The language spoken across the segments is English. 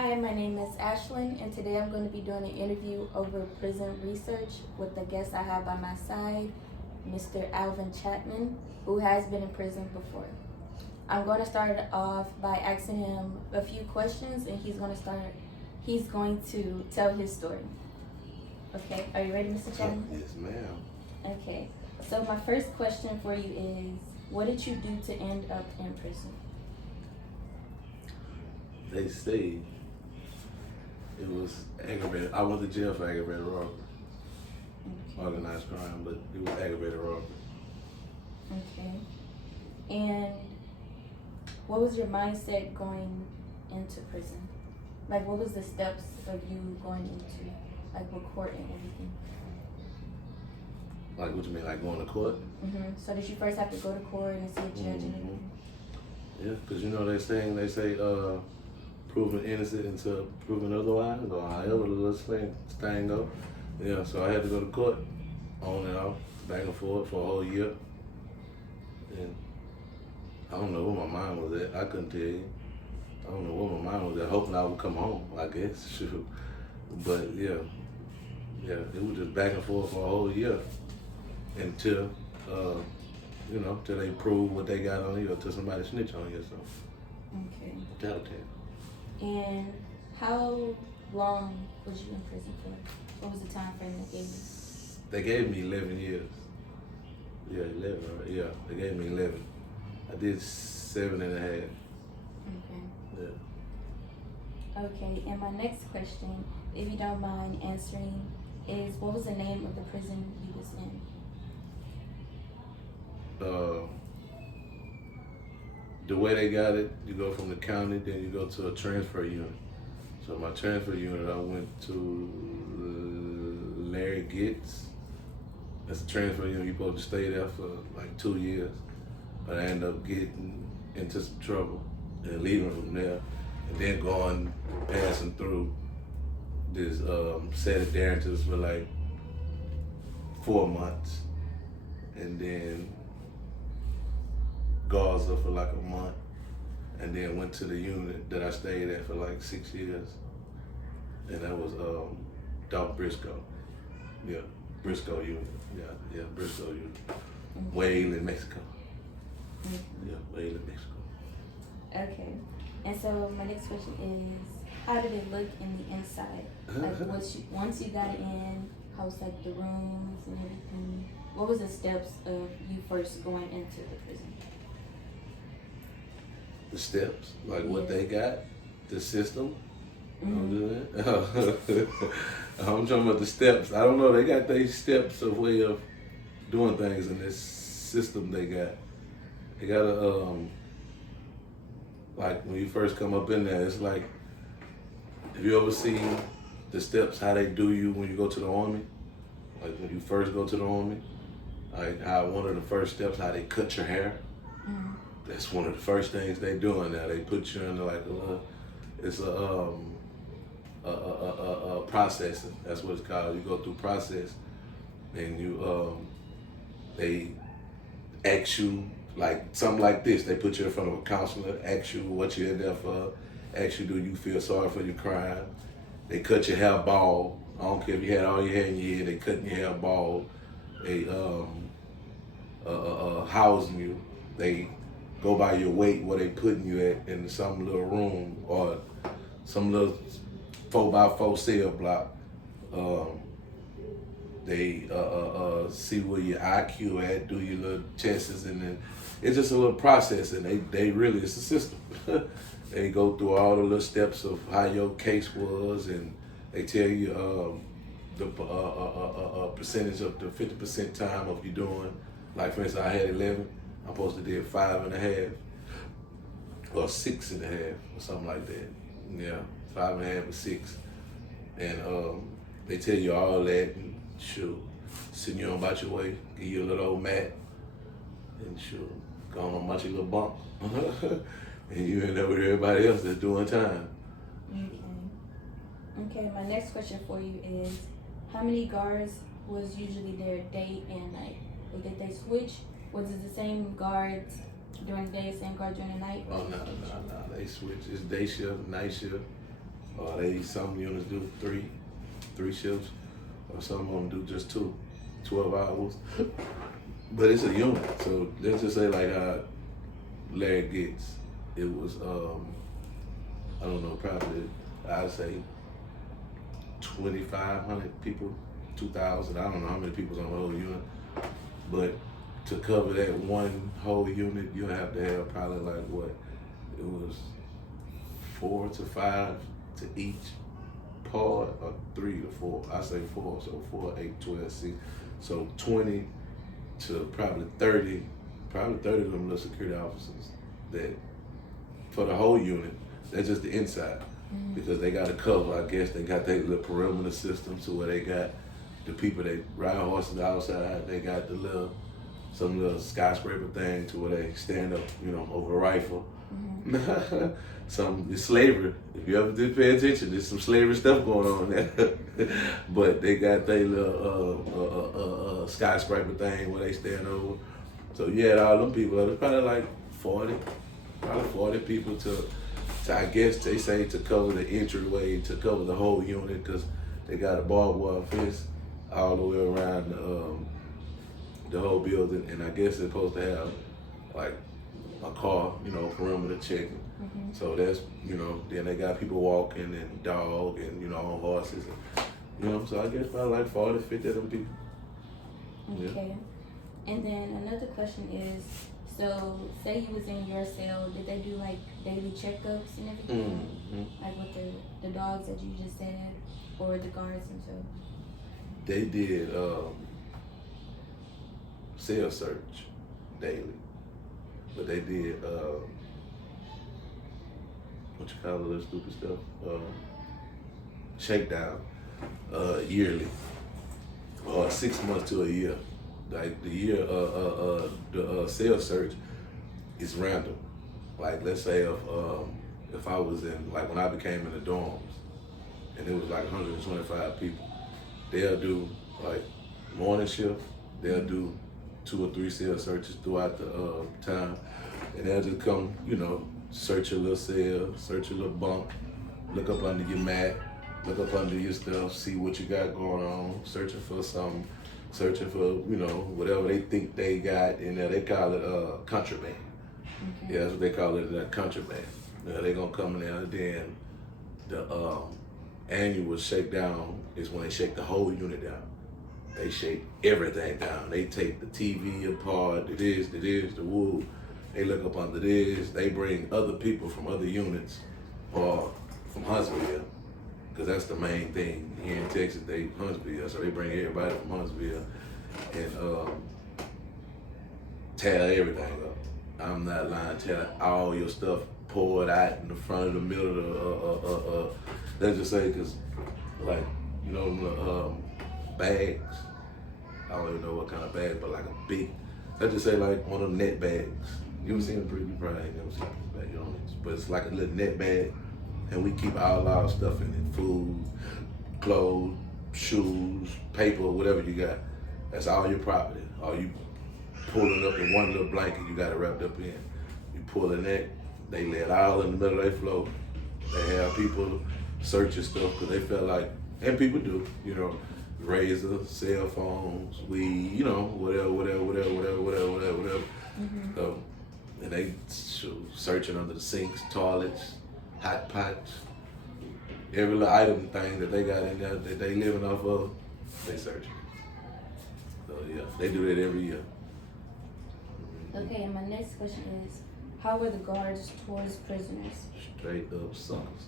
Hi, my name is Ashlyn, and today I'm going to be doing an interview over prison research with the guest I have by my side, Mr. Alvin Chapman, who has been in prison before. I'm going to start off by asking him a few questions, and he's going to tell his story. Okay, are you ready, Mr. Chapman? Yes, ma'am. Okay, so my first question for you is, what did you do to end up in prison? They say it was aggravated. I went to jail for aggravated robbery, organized crime, but it was aggravated robbery. Okay. And what was your mindset going into prison? Like, what was the steps of you going into, like, with court and everything? Like, what you mean, like going to court? So did you first have to go to court and see a judge and everything? Yeah, because you know they say proven innocent until proven otherwise, or however the little thing go. Yeah, so I had to go to court, on and off, back and forth for a whole year. And I don't know where my mind was at. I couldn't tell you. I don't know where my mind was at. Hoping I would come home, I guess. Shoot. But yeah, it was just back and forth for a whole year until till they prove what they got on you or till somebody snitch on you. So Okay. telltale. And how long was you in prison for? What was the time frame they gave you? They gave me 11 years. Yeah, 11. Right? Yeah, they gave me 11. I did 7.5. Okay. Yeah. Okay, and my next question, if you don't mind answering, is what was the name of the prison you was in? The way they got it, you go from the county, then you go to a transfer unit. So my transfer unit, I went to Larry Gitz. That's a transfer unit. You're supposed to stay there for like 2 years. But I ended up getting into some trouble and leaving from there. And then passing through this set of Darringtons for like 4 months. And then Gaza for like a month. And then went to the unit that I stayed at for like 6 years. And that was Doc Briscoe. Yeah, Briscoe unit. Yeah, Briscoe unit. Whale in Mexico. Yeah, Whale in Mexico. Okay. And so my next question is, how did it look in the inside? Like once you got in, how was like the rooms and everything? What was the steps of you first going into the prison? The steps, like what they got, the system. Mm-hmm. I'm talking about the steps. I don't know. They got their steps of way of doing things in this system they got. They got a like when you first come up in there, it's like, have you ever seen the steps how they do you when you go to the army? Like when you first go to the army, like how one of the first steps how they cut your hair. Mm-hmm. That's one of the first things they doing now. They put you in like it's a processing. That's what it's called. You go through process, and you they ask you like something like this. They put you in front of a counselor, ask you what you're in there for, ask you do you feel sorry for your crime. They cut your hair bald. I don't care if you had all your hair in your head. They cutting your hair bald. They housing you. They go by your weight where they putting you at in some little room or some little 4x4 cell block. They see where your IQ at, do your little tests, and then it's just a little process. And they really, it's a system. They go through all the little steps of how your case was, and they tell you the percentage of the 50% time of you doing. Like for instance, I had 11. I'm supposed to do 5.5 or 6.5 or something like that. Yeah, 5.5 or 6. And they tell you all that and shoot, send you on about your way, give you a little old mat, and shoot, go on about your little bunk. And you end up with everybody else that's doing time. Okay, my next question for you is, how many guards was usually there day and night? Or did they switch? Was it the same guards during the day, same guard during the night? Oh, no. They switch. It's day shift, night shift. Some units do three shifts, or some of them do just 12 hours. But it's a unit, so let's just say like how Larry gets. It was I don't know, probably I'd say 2,500 people, 2,000. I don't know how many people's on the whole unit, but to cover that one whole unit, you have to have probably like what it was 4 to 5 to each part, or 3 to 4. I say 4, so 4, 8, 12, 6. So 20 to probably 30 of them little security officers that for the whole unit. That's just the inside, because they got to cover. I guess they got their little perimeter system, so where they got the people that ride horses outside. They got some little skyscraper thing to where they stand up, over a rifle. It's slavery. If you ever did pay attention, there's some slavery stuff going on there. But they got their little skyscraper thing where they stand over. So you had all them people. It was probably like 40 people to I guess they say to cover the entryway, to cover the whole unit, because they got a barbed wire fence all the way around the whole building, and I guess they're supposed to have like a car, perimeter checking. So that's, then they got people walking and dog and, on horses. And, so I guess probably like 40, 50 of them people. Okay. Yeah. And then another question is, so say you was in your cell, did they do like daily checkups and everything? Like with the dogs that you just said, or the guards themselves? They did cell search daily, but they did what you call the stupid stuff, shakedown yearly, or 6 months to a year. Like the year, the cell search is random. Like let's say if I was in, like when I became in the dorms, and it was like 125 people, they'll do like morning shift. They'll do 2 or 3 cell searches throughout the time, and they'll just come, search your little cell, search your little bunk, look up under your mat, look up under your stuff, see what you got going on, searching for something. Searching for, whatever they think they got in there. They call it contraband. Okay. Yeah, that's what they call it, contraband. They're going to come in there, and then the annual shakedown is when they shake the whole unit down. They shake everything down. They take the TV apart, the wood. They look up under this. They bring other people from other units or from Huntsville. Because that's the main thing here in Texas. They Huntsville, so they bring everybody from Huntsville and tear everything up. I'm not lying. Tear all your stuff, pour it out in the front of the middle of let's just say, because like bags. I don't even know what kind of bag, but like a big. Let's just say like one of them net bags. You ever seen them? You probably ain't never seen this bag, but it's like a little net bag. And we keep all our stuff in it, food, clothes, shoes, paper, whatever you got. That's all your property. All you pulling up in one little blanket you got it wrapped up in. You pull in that, they lay it all in the middle of their floor. They have people searching stuff because they feel like, and people do, razors, cell phones, weed, whatever. So, and they searching under the sinks, toilets, hot pots, every little item thing that they got in there that they living off of, they searching. So yeah, they do that every year. Okay, and my next question is, how were the guards towards prisoners? Straight up suckers.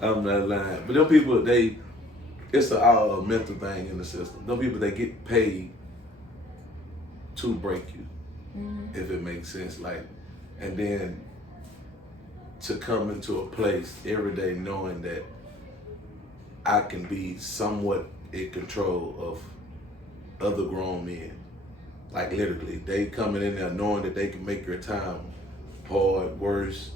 I'm not lying. But them people, it's all a mental thing in the system. Them people, they get paid to break you, if it makes sense. Like, and then to come into a place every day knowing that I can be somewhat in control of other grown men. Like literally, they coming in there knowing that they can make your time hard, worse.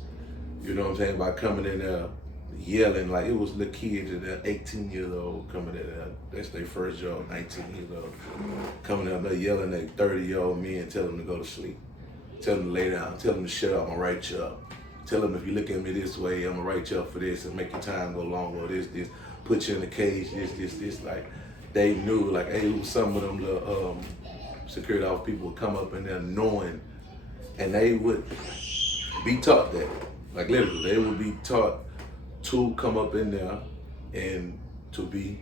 You know what I'm saying? By coming in there yelling, like it was little kids that are 18 years old coming in there. That's their first job, 19 years old. Coming in there yelling at 30-year-old men, telling them to go to sleep. Tell them to lay down, tell them to shut up and write you up. tell them if you look at me this way, I'm gonna write you up for this and make your time go longer, or this, put you in a cage, this. Like, they knew, like, hey, some of them, the security officer people would come up in there knowing, and they would be taught that. Like, literally, they would be taught to come up in there and to be,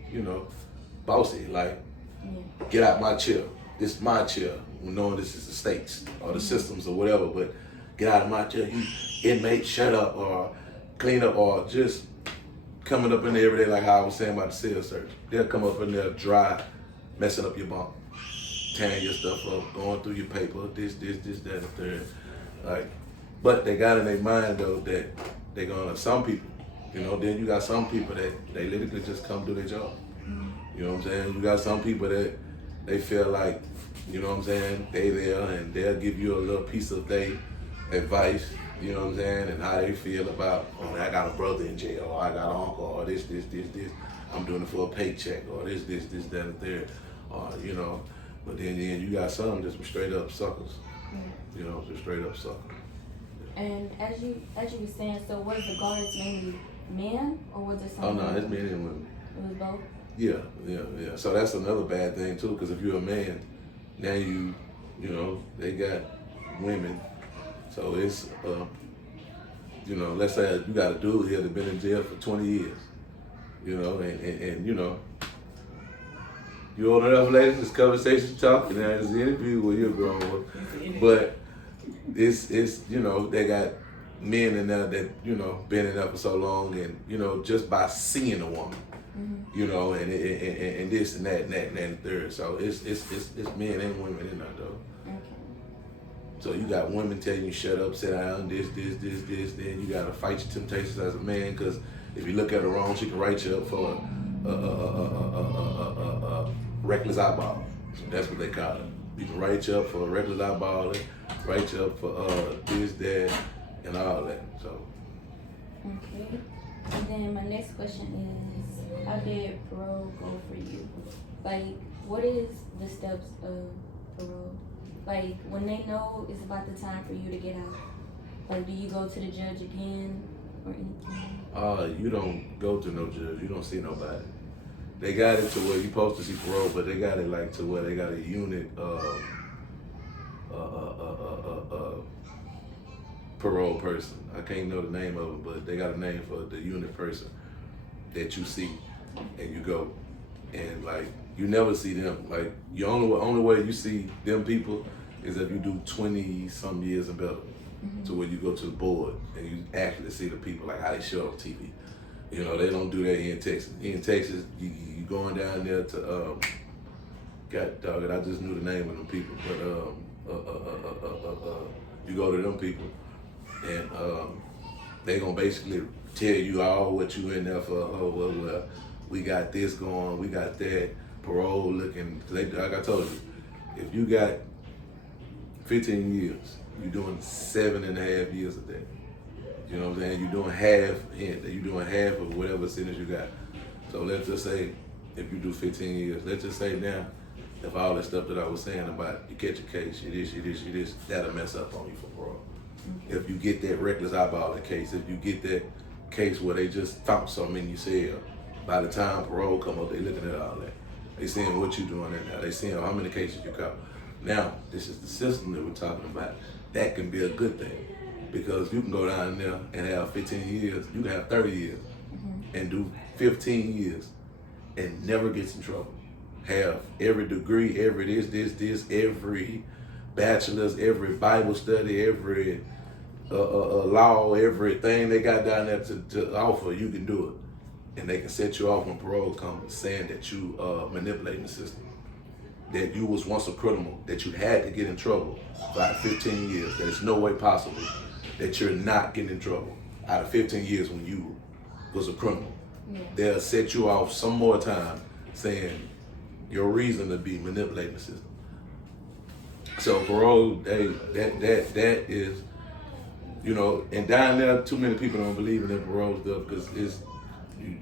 bossy. Like, get out my chair. This is my chair. Knowing this is the states or the systems or whatever, but get out of my chair. You inmate, shut up, or clean up, or just coming up in there every day, like how I was saying about the cell search. They'll come up in there dry, messing up your bunk, tearing your stuff up, going through your paper, this, that, and the third. Like, but they got in their mind though that they're gonna, some people, then you got some people that they literally just come do their job. You know what I'm saying? You got some people that they feel like, they there and they'll give you a little piece of their advice, and how they feel about, oh, I got a brother in jail, or I got an uncle, or this. I'm doing it for a paycheck, or this, that, and third. But then you got some just straight up suckers. Just straight up suckers. And as you were saying, so was the guards mainly men, or was it some? Oh no, it's men and women. It was both? Yeah. So that's another bad thing too, because if you're a man, now they got women. So it's, let's say you got a dude here that's been in jail for 20 years, and you old enough, ladies, this conversation talking, now it's the interview where you're grown up. But it's they got men in there that, been in there for so long, and, just by seeing a woman, and this and that and that and that and third. So it's men and women in there though. Okay. So you got women telling you shut up, sit down, this. Then you gotta fight your temptations as a man, because if you look at her wrong, she can write you up for a reckless eyeball. That's what they call it. You can write you up for a reckless eyeballing, write you up for this, that, and all that. So. Okay. And then my next question is, how did parole go for you? Like, what is the steps of parole? Like, when they know it's about the time for you to get out, like, do you go to the judge again or anything? You don't go to no judge. You don't see nobody. They got it to where you're supposed to see parole, but they got it like to where they got a unit parole person. I can't know the name of it, but they got a name for the unit person that you see, and you go, and like you never see them. Like your only way you see them people is if you do 20 some years and better, to where you go to the board and you actually see the people, like how they show on TV. They don't do that here in Texas. Here in Texas, you going down there to God dog it, I just knew the name of them people, but you go to them people, and they gonna basically tell you all what you in there for. Oh well, we got this going, we got that, parole looking. Like I told you, if you got 15 years, you're doing 7.5 years a day. You know what I'm saying? You're doing half of whatever sentence you got. So let's just say if you do 15 years, let's just say now, if all that stuff that I was saying about you catch a case, you this, that'll mess up on you for parole. If you get that reckless eyeballing case, if you get that case where they just found something in your cell, by the time parole come up, they looking at all that. They seeing what you doing in there. They seeing how many cases you caught. Now, this is the system that we're talking about. That can be a good thing, because you can go down there and have 15 years, you can have 30 years, and do 15 years and never get in trouble. Have every degree, every this, every bachelor's, every Bible study, every law, everything they got down there to offer, you can do it. And they can set you off when parole comes, saying that you manipulating the system. That you was once a criminal, that you had to get in trouble for 15 years. There's no way possible that you're not getting in trouble out of 15 years when you was a criminal. Yeah. They'll set you off some more time saying your reason to be manipulating the system. So parole, that is, and down there, too many people don't believe in that parole stuff, because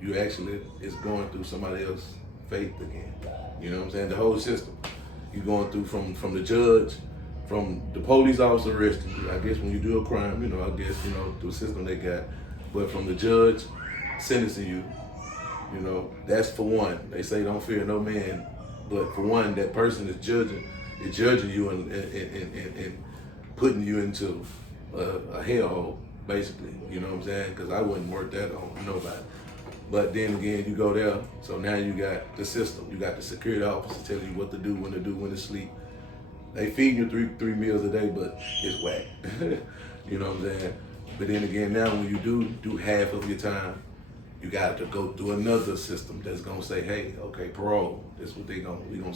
you actually is going through somebody else's faith again. You know what I'm saying? The whole system. You're going through from the judge from the police officer arresting you. I guess when you do a crime, I guess, through the system they got. But from the judge sentencing you, that's for one. They say don't fear no man. But for one, that person is judging you and putting you into a hellhole, basically. You know what I'm saying? Because I wouldn't work that on nobody. But then again, you go there, so now you got the system. You got the security officer telling you what to do, when to sleep. They feed you three meals a day, but it's whack. You know what I'm saying? But then again, now when you do half of your time, you got to go through another system that's gonna say, hey, okay, parole. That's what we're gonna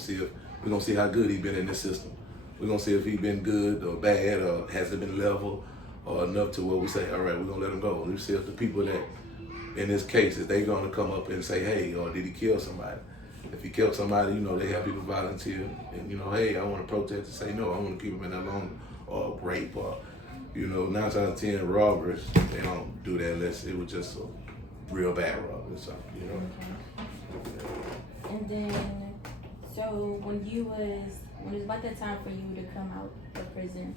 see how good he been in this system. We're gonna see if he been good or bad, or has it been level or enough to where we say, all right, we're gonna let him go. We see if the people that in this case, is they gonna come up and say, hey, or did he kill somebody? If he killed somebody, they have people volunteer and, hey, I want to protest and say, no, I want to keep him in that long, or rape, or, 9 times out of 10 robberies, they don't do that unless it was just a real bad robbery or something, Okay. And then, so when it was about that time for you to come out of prison,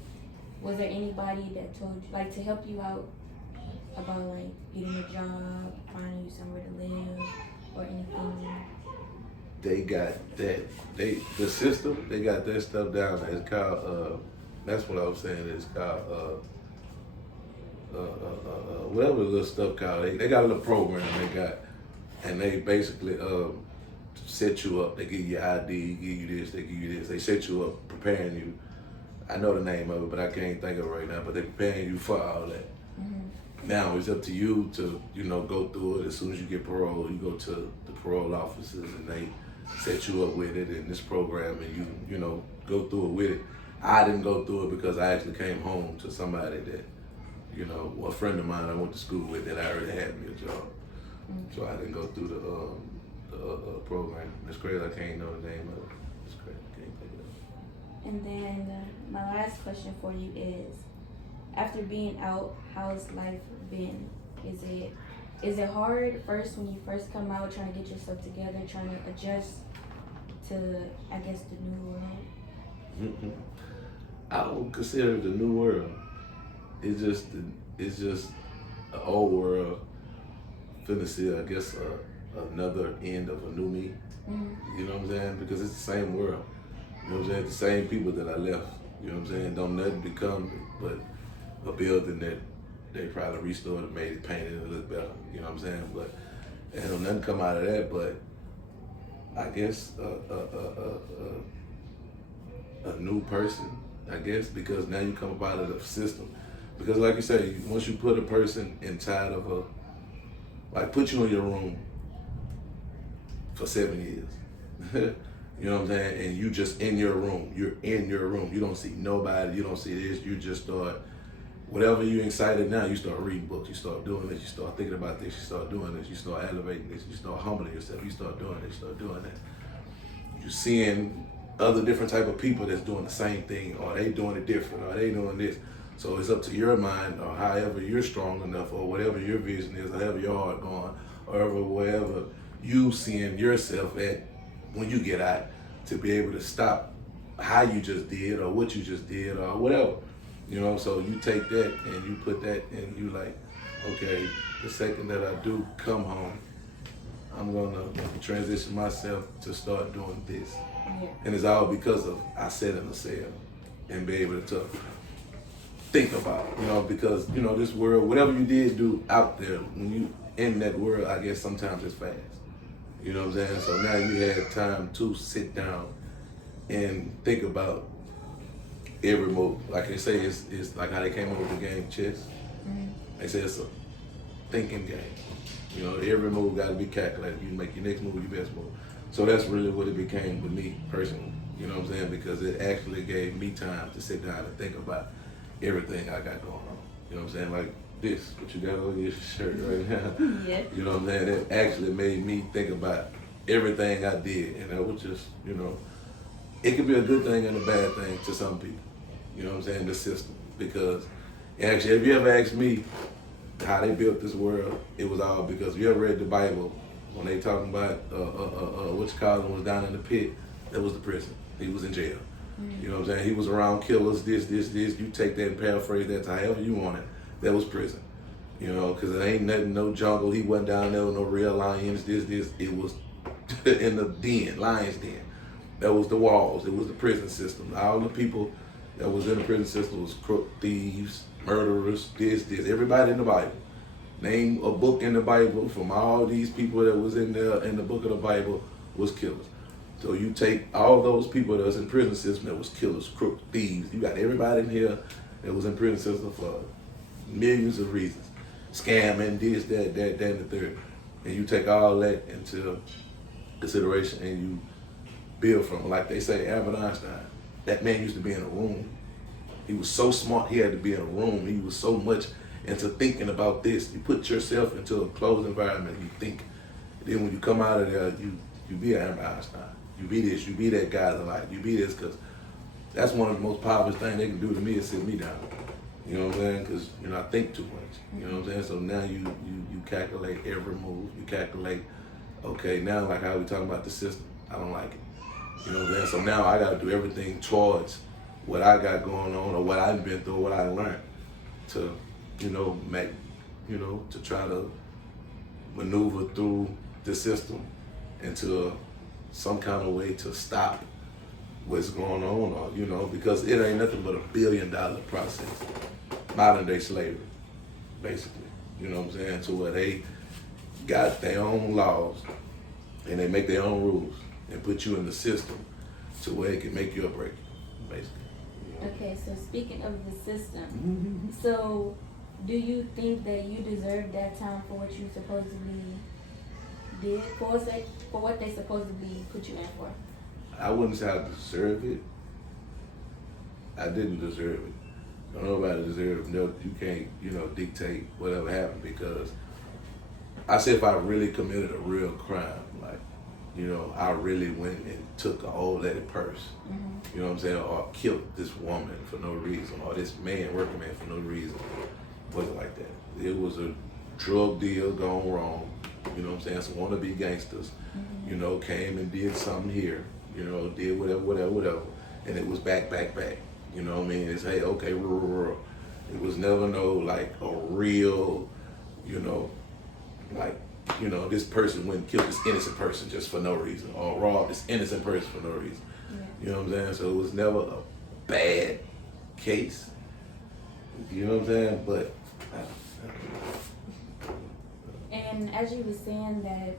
was there anybody that told you, like, to help you out about, like, getting a job, finding you somewhere to live, or anything? They got that, the system, they got that stuff down there. It's called, that's what I was saying, it's called, whatever the little stuff called. They got a little program they got, and they basically set you up. They give you ID, give you this, they give you this. They set you up, preparing you. I know the name of it, but I can't think of it right now. But they're preparing you for all that. Mm-hmm. Now it's up to you to, go through it. As soon as you get parole, you go to the parole officers, and they set you up with it in this program, and you go through it with it. I didn't go through it because I actually came home to somebody that, a friend of mine I went to school with that already had me a job. Mm-hmm. So I didn't go through the program. It's crazy I can't know the name of it. It's crazy I can't think of it. And then my last question for you is, after being out, how's life been? Is it hard first when you first come out, trying to get yourself together, trying to adjust to, I guess, the new world? Mm-hmm. I don't consider it the new world. It's just an old world. Finna see, I guess, another end of a new me. Mm-hmm. You know what I'm saying? Because it's the same world. You know what I'm saying? The same people that I left. You know what I'm saying? Don't nothing become but a building that they probably restored and made it, painted and look better. You know what I'm saying? But and nothing come out of that. But I guess a new person. I guess because now you come up out of the system. Because like you say, once you put a person inside of put you in your room for 7 years. You know what I'm saying? And you just in your room. You're in your room. You don't see nobody. You don't see this. You just start, whatever you're excited now, you start reading books. You start doing this. You start thinking about this. You start doing this. You start elevating this. You start humbling yourself. You start doing this. You start doing that. You're seeing other different type of people that's doing the same thing, or they doing it different, or they doing this. So it's up to your mind, or however you're strong enough, or whatever your vision is, or however your heart going, or wherever you seeing yourself at when you get out, to be able to stop how you just did, or what you just did, or whatever. So you take that and you put that, and you like, okay, the second that I do come home, I'm gonna transition myself to start doing this. Yeah. And it's all because of I sat in the cell and be able to think about it, because, this world, whatever you did do out there, when you in that world, I guess sometimes it's fast. You know what I'm saying? So now you had time to sit down and think about every move. Like they say, it's like how they came up with the game chess. Mm-hmm. They say it's a thinking game. Every move got to be calculated. You make your next move your best move. So that's really what it became with me personally. You know what I'm saying? Because it actually gave me time to sit down and think about everything I got going on. You know what I'm saying? Like this, what you got on your shirt right now. Yeah. You know what I'm saying? It actually made me think about everything I did. And that was just, it could be a good thing and a bad thing to some people. You know what I'm saying? The system. Because actually, if you ever asked me how they built this world, it was all because if you ever read the Bible, when they talking about which Colin was down in the pit, that was the prison. He was in jail. You know what I'm saying? He was around killers, this. You take that and paraphrase that to however you want it. That was prison. You know, because it ain't nothing, no jungle. He wasn't down there with no real lions, this. It was in the den, lion's den. That was the walls. It was the prison system. All the people that was in the prison system was crook, thieves, murderers, this. Everybody in the Bible. Name a book in the Bible from all these people that was in there in the book of the Bible was killers. So you take all those people that was in prison system that was killers, crooks, thieves. You got everybody in here that was in prison system for millions of reasons. Scamming, this, that, and the third. And you take all that into consideration and you build from it. Like they say, Albert Einstein, that man used to be in a room. He was so smart, he had to be in a room. He was so much into thinking about this. You put yourself into a closed environment, you think. And then when you come out of there, you be an Albert Einstein. You be this, you be that guy that like, you be this, because that's one of the most powerful things they can do to me is sit me down. You know what I'm saying? Because, you know, I think too much. You know what I'm saying? So now you calculate every move. You calculate, okay, now like how we talking about the system, I don't like it. You know what I'm saying? So now I got to do everything towards what I got going on or what I've been through, what I learned to, you know, make, you know, to try to maneuver through the system into some kind of way to stop what's going on, or, you know, because it ain't nothing but $1 billion process. Modern day slavery, basically. You know what I'm saying? To where they got their own laws and they make their own rules and put you in the system to where it can make you or break you, basically. You know? Okay, so speaking of the system, so do you think that you deserve that time for what you supposedly did, for what they supposedly put you in for? I wouldn't say I deserve it. I didn't deserve it. Nobody deserves it. No, you can't, you know, dictate whatever happened, because I said if I really committed a real crime, like, you know, I really went and took an old lady purse, you know what I'm saying, or killed this woman for no reason, or this working man for no reason. It wasn't like that. It was a drug deal gone wrong, you know what I'm saying, some wannabe gangsters, you know, came and did something here, you know, did whatever, and it was back. You know what I mean? It's, hey, okay, it was never no, like, a real, you know, like, you know, this person went and killed this innocent person just for no reason, or robbed this innocent person for no reason. Yeah. You know what I'm saying? So it was never a bad case. You know what I'm saying? But, and as you were saying that,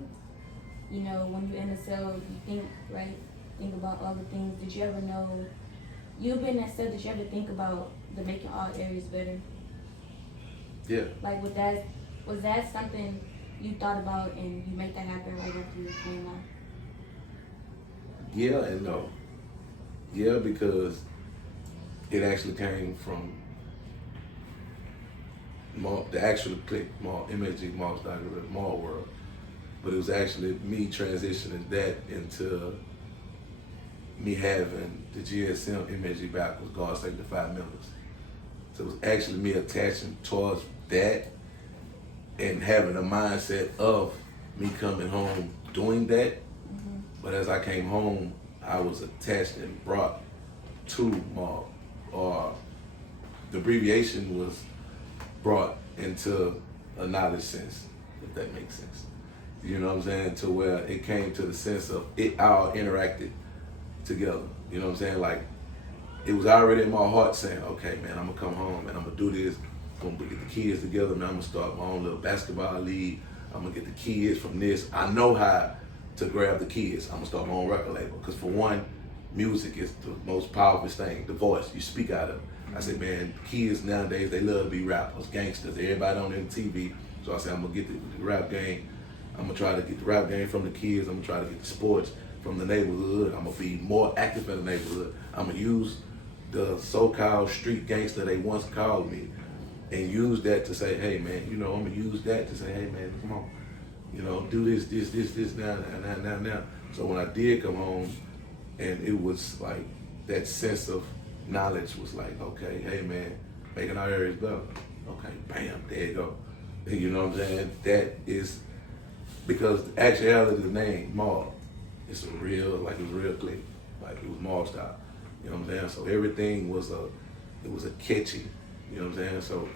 you know, when you're in a cell, you think, right? Think about all the things. Did you ever know, you've been in that cell, did you ever think about the making all areas better? Yeah. Like, was that something you thought about and you make that happen right after you came out? Yeah and no. Yeah, because it actually came from the actual click, MSG, Mark's Douglas, Mall World. But it was actually me transitioning that into me having the GSM MSG backwards, God Save the 5 members. So it was actually me attaching towards that and having a mindset of me coming home doing that. But as I came home, I was attached and brought to Mark, or the abbreviation was brought into a knowledge sense, if that makes sense. You know what I'm saying? To where it came to the sense of it all interacted together. You know what I'm saying? Like, it was already in my heart saying, okay, man, I'm gonna come home and I'm gonna do this. I'm gonna get the kids together, man. I'm gonna start my own little basketball league. I'm gonna get the kids from this. I know how to grab the kids. I'm gonna start my own record label. Because for one, music is the most powerful thing, the voice, you speak out of it. I said, man, kids nowadays, they love to be rappers, gangsters, everybody on their TV. So I said, I'm gonna get the rap game. I'm gonna try to get the rap game from the kids. I'm gonna try to get the sports from the neighborhood. I'm gonna be more active in the neighborhood. I'm gonna use the so-called street gangster they once called me and use that to say, hey man, you know, I'm gonna use that to say, hey man, come on, you know, do this, now. So when I did come home, and it was like that sense of knowledge was like, okay, hey man, making our areas better. Okay, bam, there you go. You know what I'm saying? That is because the actuality of the name, Mark, it's a real, like it was real click. Like it was Mark style. You know what I'm saying? So everything was catchy. You know what I'm saying? So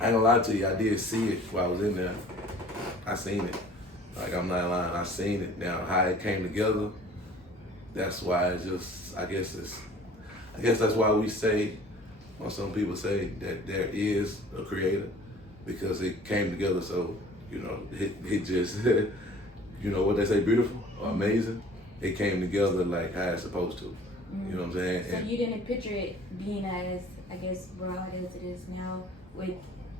I ain't gonna lie to you, I did see it while I was in there. I seen it. Like, I'm not lying, I seen it. Now how it came together, that's why it's just, I guess that's why we say, or some people say, that there is a creator, because it came together so, you know, it just, you know what they say, beautiful or amazing? It came together like how it's supposed to. You know what I'm saying? So you didn't picture it being as, I guess, broad as it is now, with,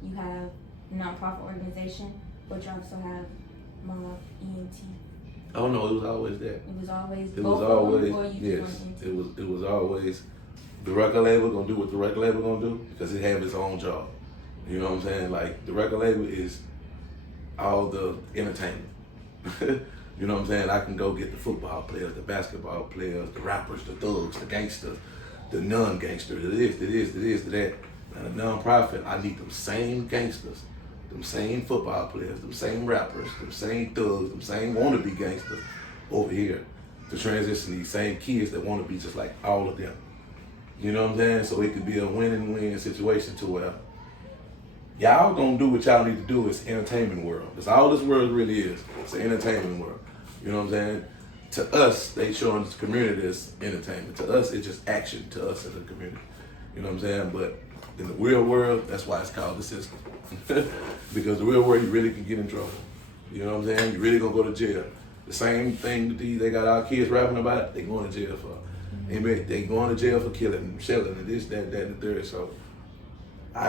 you have nonprofit organization, but you also have Mob ENT. Oh no, it was always that. It was always It both was always, of them, or you yes. just wanted It was always the record label gonna do what the record label gonna do, because it have its own job. You know what I'm saying? Like, the record label is all the entertainment. You know what I'm saying? I can go get the football players, the basketball players, the rappers, the thugs, the gangsters, the non-gangsters, the this, the that. And a non-profit, I need them same gangsters, them same football players, them same rappers, them same thugs, them same wannabe gangsters over here to transition these same kids that want to be just like all of them. You know what I'm saying? So it could be a win-win situation to where y'all gonna do what y'all need to do. It's entertainment world. That's all this world really is. It's an entertainment world. You know what I'm saying? To us, they showing this community as entertainment. To us, it's just action to us as a community. You know what I'm saying? But in the real world, that's why it's called the system. Because the real world, you really can get in trouble. You know what I'm saying? You really gonna go to jail. The same thing that they got our kids rapping about, they going to jail for. They going to jail for killing, shelling, and this, that, and the third. So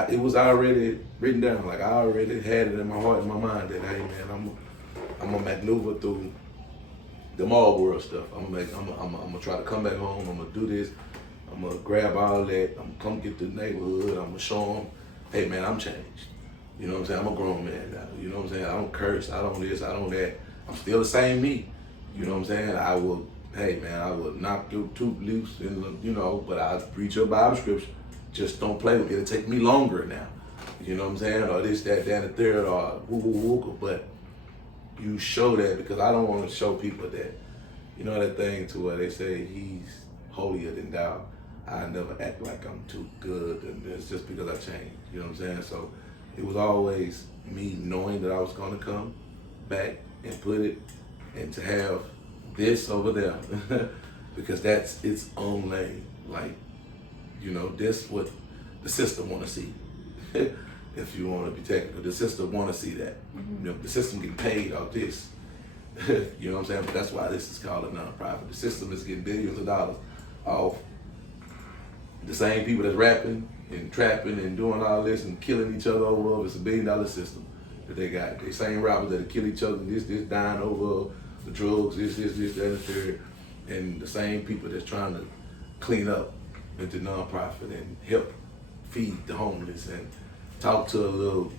it was already written down. Like, I already had it in my heart and my mind that, hey man, I'm gonna maneuver through the mall world stuff. I'm gonna try to come back home. I'm gonna do this. I'm gonna grab all that. I'm gonna come get the neighborhood. I'm gonna show them, hey man, I'm changed. You know what I'm saying? I'm a grown man now. You know what I'm saying? I don't curse. I don't this. I don't that. I'm still the same me. You know what I'm saying? I will knock your tooth loose, and you know, but I preach your Bible scripture. Just don't play with me. It'll take me longer now. You know what I'm saying? Or this, that, and the third, or woo, woo, woo. But you show that, because I don't want to show people that, you know, that thing to where they say he's holier than thou. I never act like I'm too good, and it's just because I changed. You know what I'm saying? So it was always me knowing that I was going to come back and put it, and to have this over there, because that's its own lane. Like, you know, this what the system want to see. If you want to be technical, the system want to see that. You know, the system getting paid off this. You know what I'm saying? But that's why this is called a nonprofit. The system is getting billions of dollars off the same people that's rapping and trapping and doing all this and killing each other over. It's $1 billion system that they got. The same rappers that kill each other, this dying over the drugs, this, that, and the third. And the same people that's trying to clean up into nonprofit and help feed the homeless and talk to a little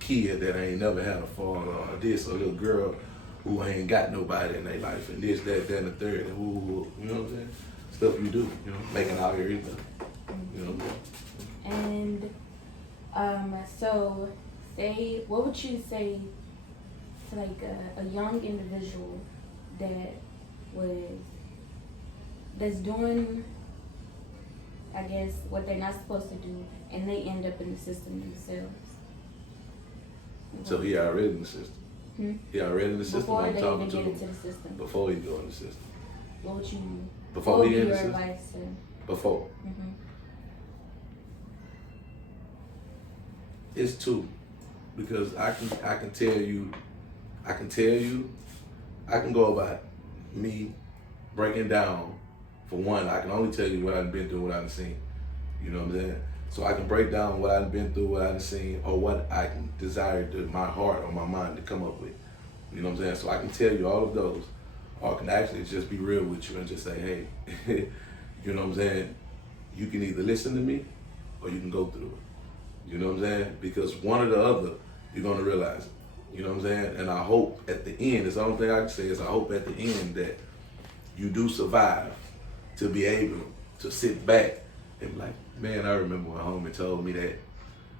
kid that ain't never had a father, or this, or a little girl who ain't got nobody in their life, and this, that, and the third, and woo, you know what I'm saying? Stuff you do, you know, making out here either. You know what I'm saying? And so what would you say to like a young individual that's doing, I guess, what they're not supposed to do, and they end up in the system themselves? So he already in the system. He already in the system. Before I'm they talking even to get him. into the system. Before he go in the system. What would you? Before what he would in be the your system. advice to? Before. It's two, because I can tell you, I can go about me breaking down. For one, I can only tell you what I've been through, what I've seen. You know what I'm saying? So I can break down what I've been through, what I've seen, or what I can desire to my heart or my mind to come up with. You know what I'm saying? So I can tell you all of those, or I can actually just be real with you and just say, hey, you know what I'm saying? You can either listen to me or you can go through it. You know what I'm saying? Because one or the other, you're gonna realize it. You know what I'm saying? And I hope at the end, it's the only thing I can say is I hope at the end that you do survive to be able to sit back and be like, man, I remember when homie told me that.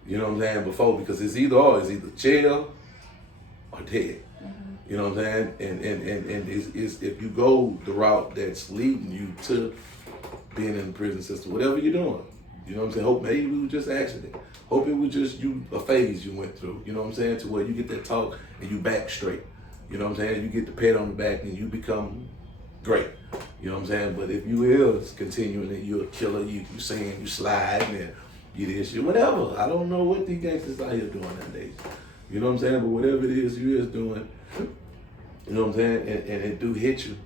You know what I'm saying? Before, because it's either or, it's either jail or dead. You know what I'm saying? And it's if you go the route that's leading you to being in the prison system, whatever you're doing. You know what I'm saying? Hope maybe it was just an accident. Hope it was just a phase you went through. You know what I'm saying? To where you get that talk and you back straight. You know what I'm saying? You get the pat on the back and you become great. You know what I'm saying? But if you is continuing and you're a killer, you saying you slide and you this, you whatever. I don't know what these gangsters out here doing nowadays. You know what I'm saying? But whatever it is you is doing, you know what I'm saying? And it do hit you.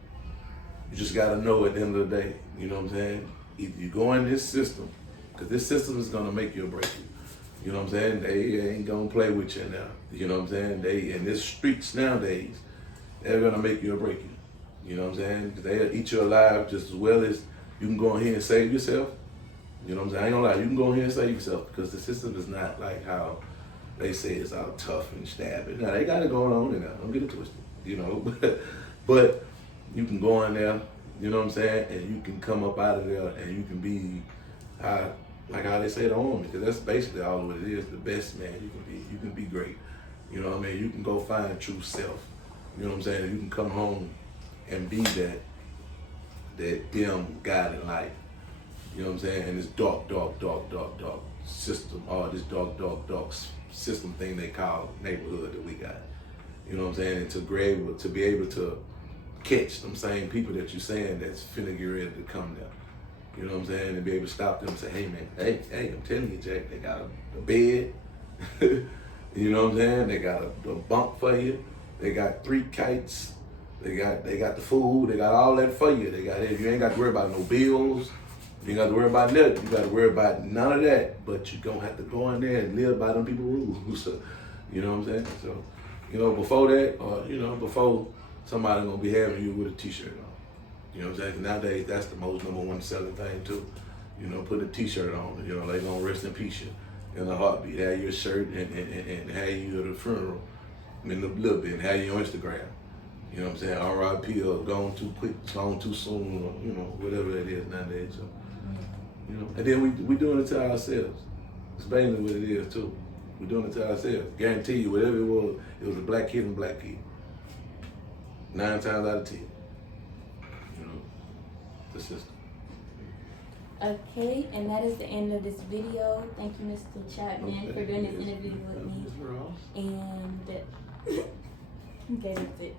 You just gotta know at the end of the day, you know what I'm saying? Either you go in this system, because this system is gonna make you or break you. You know what I'm saying? They ain't gonna play with you now. You know what I'm saying? They in this streets nowadays, they're gonna make you or break you. You know what I'm saying? They'll eat you alive just as well as you can go in here and save yourself. You know what I'm saying? I ain't gonna lie, you can go in here and save yourself because the system is not like how they say it's all tough and stabbing. Now they got it going on in there. Don't get it twisted. You know, but you can go in there, you know what I'm saying, and you can come up out of there and you can be like how they say the army, because that's basically all what it is, the best man you can be. You can be great. You know what I mean? You can go find true self. You know what I'm saying? You can come home and be that dim God in life. You know what I'm saying? And this dark system, or this dark system thing they call neighborhood that we got. You know what I'm saying? And to be able to catch them same people that you're saying that's finna get ready to come there. You know what I'm saying? And be able to stop them and say, hey man, hey, I'm telling you, Jack, they got a bed. You know what I'm saying? They got a bunk for you. They got 3 kites. They got the food. They got all that for you. They got it. You ain't got to worry about no bills. You ain't got to worry about nothing. You got to worry about none of that. But you gonna have to go in there and live by them people's rules. So, you know what I'm saying? So, you know, before that, or before somebody gonna be having you with a T-shirt on. You know what I'm saying? 'Cause nowadays, that's the most #1 selling thing too. You know, put a T-shirt on. You know, they gonna rest in peace you in a heartbeat. Have your shirt and have you at the funeral in a little bit and have you on Instagram. You know what I'm saying? R.I.P. or gone too quick, gone too soon, or whatever that is nowadays. So, and then we doing it to ourselves. It's mainly what it is too. We're doing it to ourselves. Guarantee you, whatever it was a black kid and a black kid. 9 times out of 10. The system. Okay, and that is the end of this video. Thank you, Mr. Chapman, for doing this interview with me. And okay, that's it.